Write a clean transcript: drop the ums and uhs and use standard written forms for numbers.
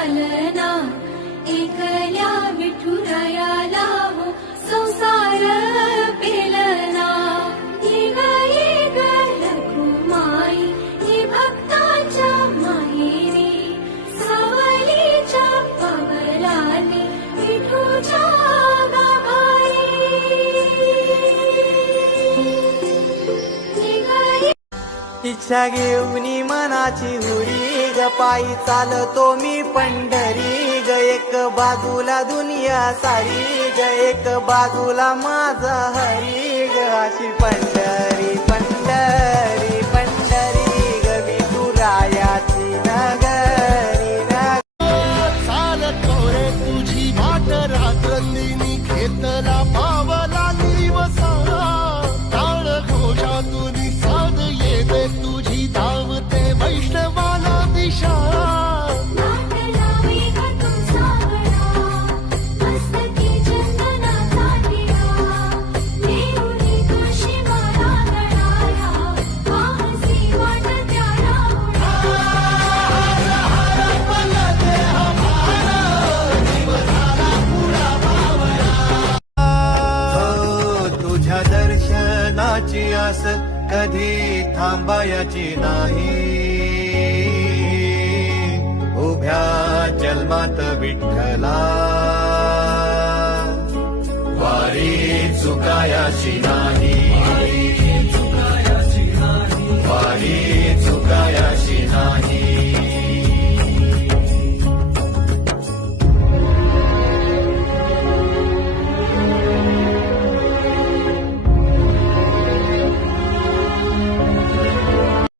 चालना एकल्या विठुरायाला हो संसार पेलना येग रघुमाई ही भक्ताच्या माहेरी सावलीच्या पवलाने विठूच्या इच्छा घेऊन मनाची हुरी ग पायी चालतो मी पंढरी ग एक बाजूला दुनिया सारी ग एक बाजूला माझा हरी ग अशी पंढरी पंढरी पंढरी ग विठुरायाची नगरी चालतो रे तुझी वाट रात्रंदिनी घेतला पावला दिवसा टाळ घोषातून साध येते तुझी धावते वैष्णवाला दिशा तुझ्या दर्शनाची आस कधी थांबायची नाही उभ्या जन्मात विठ्ठला वारी चुकायाची नाही वारी